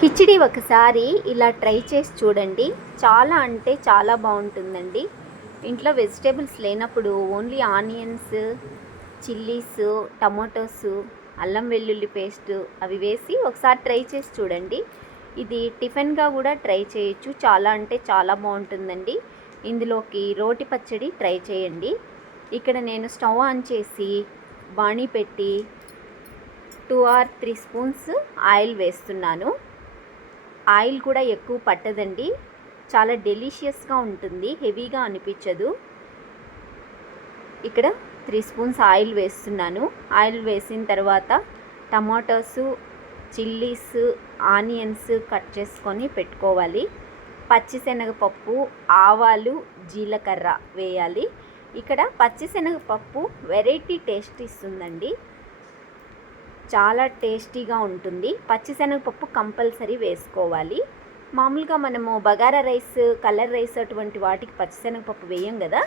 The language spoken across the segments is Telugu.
కిచిడి ఒకసారి ఇలా ట్రై చేసి చూడండి. చాలా అంటే చాలా బాగుంటుందండి. ఇంట్లో వెజిటేబుల్స్ లేనప్పుడు ఓన్లీ ఆనియన్స్, చిల్లీస్, టమాటోస్, అల్లం వెల్లుల్లి పేస్ట్ అవి వేసి ఒకసారి ట్రై చేసి చూడండి. ఇది టిఫిన్గా కూడా ట్రై చేయొచ్చు. చాలా అంటే చాలా బాగుంటుందండి. ఇందులోకి రోటి పచ్చడి ట్రై చేయండి. ఇక్కడ నేను స్టవ్ ఆన్ చేసి బాణీ పెట్టి 2 or 3 స్పూన్స్ ఆయిల్ వేస్తున్నాను. ఆయిల్ కూడా ఎక్కువ పట్టదండి. చాలా డెలిషియస్గా ఉంటుంది, హెవీగా అనిపించదు. ఇక్కడ 3 స్పూన్స్ ఆయిల్ వేస్తున్నాను. ఆయిల్ వేసిన తర్వాత టమాటోస్, చిల్లీస్, ఆనియన్స్ కట్ చేసుకొని పెట్టుకోవాలి. పచ్చిశనగపప్పు, ఆవాలు, జీలకర్ర వేయాలి. ఇక్కడ పచ్చిశనగపప్పు వెరైటీ టేస్ట్ ఇస్తుందండి. చాలా టేస్టీగా ఉంటుంది. పచ్చిశనగపప్పు కంపల్సరీ వేసుకోవాలి. మామూలుగా మనము బగారా రైస్, కలర్ రైస్ అటువంటి వాటికి పచ్చిశనగపప్పు వేయం కదా.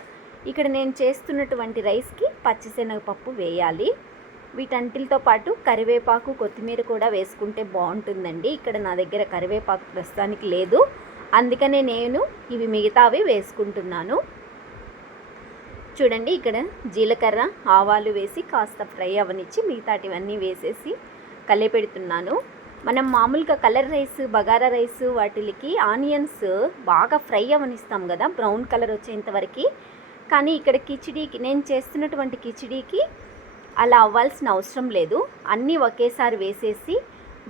ఇక్కడ నేను చేస్తున్నటువంటి రైస్కి పచ్చిశనగపప్పు వేయాలి. వీటన్నిటితో పాటు కరివేపాకు, కొత్తిమీర కూడా వేసుకుంటే బాగుంటుందండి. ఇక్కడ నా దగ్గర కరివేపాకు ప్రస్తుతానికి లేదు, అందుకనే నేను ఇవి మిగతావి వేసుకుంటున్నాను. చూడండి, ఇక్కడ జీలకర్ర, ఆవాలు వేసి కాస్త ఫ్రై అవ్వనిచ్చి మిగతాటివన్నీ వేసేసి కలిపెడుతున్నాను. మనం మామూలుగా కలర్ రైస్, బగారా రైస్ వాటికి ఆనియన్స్ బాగా ఫ్రై అవ్వనిస్తాం కదా, బ్రౌన్ కలర్ వచ్చేంతవరకు. కానీ ఇక్కడ కిచిడీకి, నేను చేస్తున్నటువంటి కిచిడీకి అలా అవ్వాల్సిన అవసరం లేదు. అన్నీ ఒకేసారి వేసేసి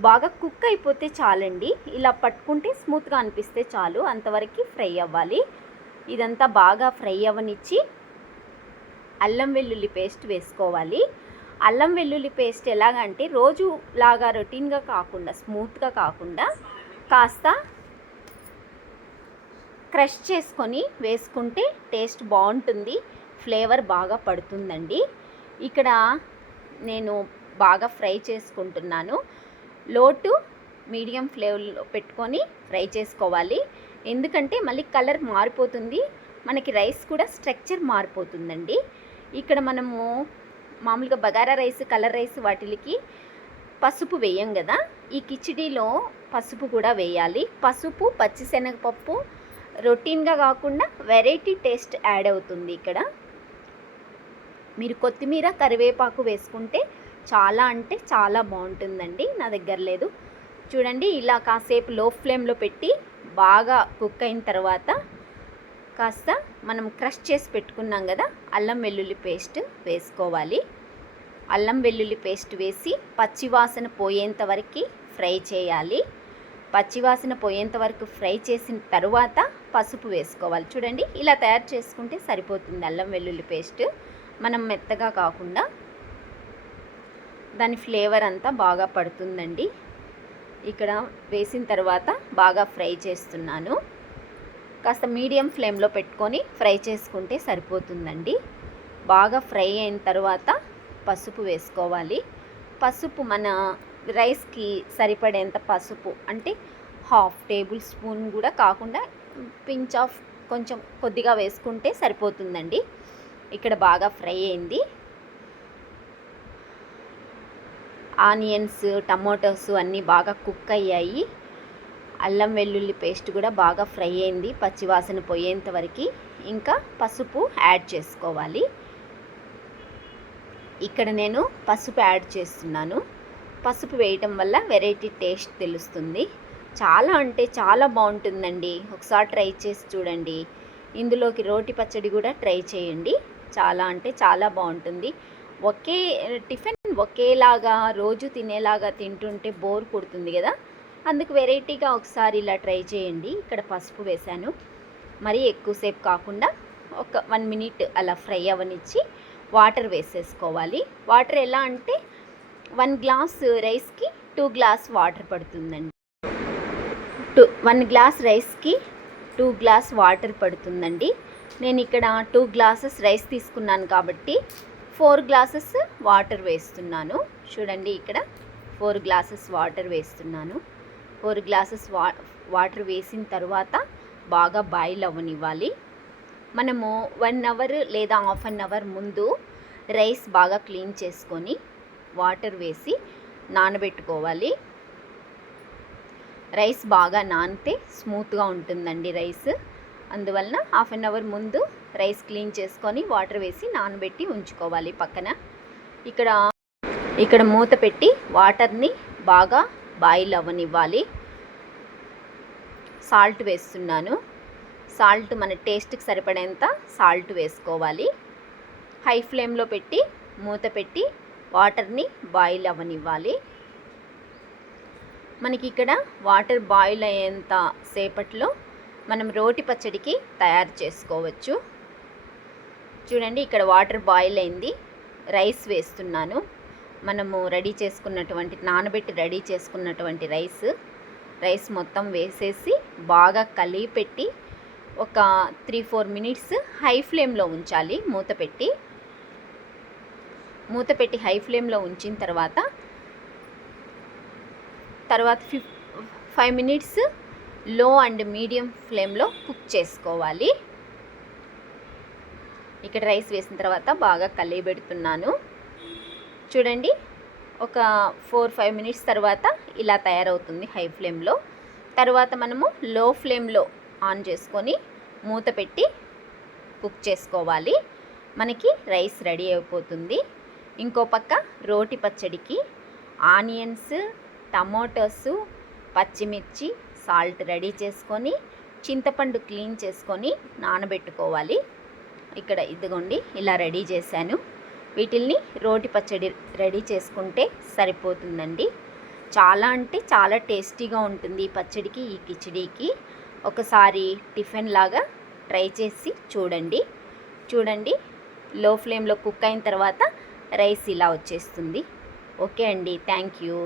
బాగా కుక్ అయిపోతే చాలండి. ఇలా పట్టుకుంటే స్మూత్గా అనిపిస్తే చాలు, అంతవరకు ఫ్రై అవ్వాలి. ఇదంతా బాగా ఫ్రై అవ్వనిచ్చి అల్లం వెల్లుల్లి పేస్ట్ వేసుకోవాలి. అల్లం వెల్లుల్లి పేస్ట్ ఎలాగంటే రోజులాగా రొటీన్గా కాకుండా, స్మూత్గా కాకుండా కాస్త క్రష్ చేసుకొని వేసుకుంటే టేస్ట్ బాగుంటుంది, ఫ్లేవర్ బాగా పడుతుందండి. ఇక్కడ నేను బాగా ఫ్రై చేసుకుంటున్నాను. లో టు మీడియం ఫ్లేవర్లో పెట్టుకొని ఫ్రై చేసుకోవాలి. ఎందుకంటే మళ్ళీ కలర్ మారిపోతుంది, మనకి రైస్ కూడా స్ట్రక్చర్ మారిపోతుందండి. ఇక్కడ మనము మామూలుగా బగారా రైస్, కలర్ రైస్ వాటికి పసుపు వేయం కదా, ఈ కిచిడీలో పసుపు కూడా వేయాలి. పసుపు, పచ్చిశనగపప్పు రొటీన్గా కాకుండా వెరైటీ టేస్ట్ యాడ్ అవుతుంది. ఇక్కడ మీరు కొత్తిమీర, కరివేపాకు వేసుకుంటే చాలా అంటే చాలా బాగుంటుందండి. నా దగ్గర లేదు. చూడండి, ఇలా కాసేపు లో ఫ్లేమ్లో పెట్టి బాగా కుక్ అయిన తర్వాత కాస్త మనం క్రష్ చేసి పెట్టుకున్నాం కదా అల్లం వెల్లుల్లి పేస్ట్ వేసుకోవాలి. అల్లం వెల్లుల్లి పేస్ట్ వేసి పచ్చివాసన పోయేంత వరకు ఫ్రై చేయాలి. పచ్చివాసన పోయేంత వరకు ఫ్రై చేసిన తర్వాత పసుపు వేసుకోవాలి. చూడండి, ఇలా తయారు చేసుకుంటే సరిపోతుంది. అల్లం వెల్లుల్లి పేస్ట్ మనం మెత్తగా కాకుండా దాని ఫ్లేవర్ అంతా బాగా పడుతుందండి. ఇక్కడ వేసిన తర్వాత బాగా ఫ్రై చేస్తున్నాను. కాస్త మీడియం ఫ్లేమ్లో పెట్టుకొని ఫ్రై చేసుకుంటే సరిపోతుందండి. బాగా ఫ్రై అయిన తర్వాత పసుపు వేసుకోవాలి. పసుపు మన రైస్కి సరిపడేంత పసుపు, అంటే 1/2 టేబుల్ స్పూన్ కూడా కాకుండా పించ్ ఆఫ్ కొంచెం కొద్దిగా వేసుకుంటే సరిపోతుందండి. ఇక్కడ బాగా ఫ్రై అయింది. ఆనియన్స్, టమాటోస్ అన్నీ బాగా కుక్ అయ్యాయి. అల్లం వెల్లుల్లి పేస్ట్ కూడా బాగా ఫ్రై అయింది, పచ్చివాసన పోయేంత వరకు. ఇంకా పసుపు యాడ్ చేసుకోవాలి. ఇక్కడ నేను పసుపు యాడ్ చేస్తున్నాను. పసుపు వేయటం వల్ల వెరైటీ టేస్ట్ తెలుస్తుంది. చాలా అంటే చాలా బాగుంటుందండి. ఒకసారి ట్రై చేసి చూడండి. ఇందులోకి రోటి పచ్చడి కూడా ట్రై చేయండి. చాలా అంటే చాలా బాగుంటుంది. ఒకే టిఫిన్ ఒకేలాగా రోజు తినేలాగా తింటుంటే బోర్ కొడుతుంది కదా, అందుకు వెరైటీగా ఒకసారి ఇలా ట్రై చేయండి. ఇక్కడ పసుపు వేశాను. మరీ ఎక్కువసేపు కాకుండా ఒక 1 minute అలా ఫ్రై అవ్వనిచ్చి వాటర్ వేసేసుకోవాలి. వాటర్ ఎలా అంటే 1 గ్లాస్ రైస్కి 2 గ్లాస్ వాటర్ పడుతుందండి. 1 గ్లాస్ రైస్కి 2 గ్లాస్ వాటర్ పడుతుందండి. నేను ఇక్కడ 2 గ్లాసెస్ రైస్ తీసుకున్నాను కాబట్టి 4 గ్లాసెస్ వాటర్ వేస్తున్నాను. చూడండి, ఇక్కడ 4 గ్లాసెస్ వాటర్ వేస్తున్నాను. 4 గ్లాసెస్ వాటర్ వేసిన తర్వాత బాగా బాయిల్ అవ్వనివ్వాలి. మనము 1 అవర్ లేదా హాఫ్ అన్ అవర్ ముందు రైస్ బాగా క్లీన్ చేసుకొని వాటర్ వేసి నానబెట్టుకోవాలి. రైస్ బాగా నానితే స్మూత్గా ఉంటుందండి రైస్. అందువలన హాఫ్ అన్ అవర్ ముందు రైస్ క్లీన్ చేసుకొని వాటర్ వేసి నానబెట్టి ఉంచుకోవాలి పక్కన. ఇక్కడ మూత పెట్టి వాటర్ని బాగా బాయిల్ అవ్వనివ్వాలి. సాల్ట్ వేస్తున్నాను. సాల్ట్ మన టేస్ట్కి సరిపడేంత సాల్ట్ వేసుకోవాలి. హై ఫ్లేమ్లో పెట్టి మూత పెట్టి వాటర్ని బాయిల్ అవ్వనివ్వాలి. మనకి ఇక్కడ వాటర్ బాయిల్ అయ్యేంత సేపట్లో మనం రోటి పచ్చడికి తయారు చేసుకోవచ్చు. చూడండి, ఇక్కడ వాటర్ బాయిల్ అయింది. రైస్ వేస్తున్నాను. మనము నానబెట్టి రెడీ చేసుకున్నటువంటి రైస్ మొత్తం వేసేసి బాగా కలిపెట్టి ఒక 3-4 మినిట్స్ హై ఫ్లేమ్లో ఉంచాలి. మూత పెట్టి హై ఫ్లేమ్లో ఉంచిన తర్వాత 5 మినిట్స్ లో అండ్ మీడియం ఫ్లేమ్లో కుక్ చేసుకోవాలి. ఇక్కడ రైస్ వేసిన తర్వాత బాగా కలిపెడుతున్నాను. చూడండి, ఒక 4-5 మినిట్స్ తర్వాత ఇలా తయారవుతుంది హై ఫ్లేమ్లో. తర్వాత మనము లో ఫ్లేమ్లో ఆన్ చేసుకొని మూత పెట్టి కుక్ చేసుకోవాలి. మనకి రైస్ రెడీ అయిపోతుంది. ఇంకో పక్క రోటి పచ్చడికి ఆనియన్స్, టమోటోస్, పచ్చిమిర్చి, సాల్ట్ రెడీ చేసుకొని చింతపండు క్లీన్ చేసుకొని నానబెట్టుకోవాలి. ఇక్కడ ఇదిగోండి ఇలా రెడీ చేశాను. వీటిల్ని రోటి పచ్చడి రెడీ చేసుకుంటే సరిపోతుందండి. చాలా అంటే చాలా టేస్టీగా ఉంటుంది ఈ పచ్చడికి, ఈ కిచిడీకి. ఒకసారి టిఫిన్ లాగా ట్రై చేసి చూడండి. లో ఫ్లేమ్లో కుక్ అయిన తర్వాత రైస్ ఇలా వచ్చేస్తుంది. ఓకే అండి, థ్యాంక్ యూ.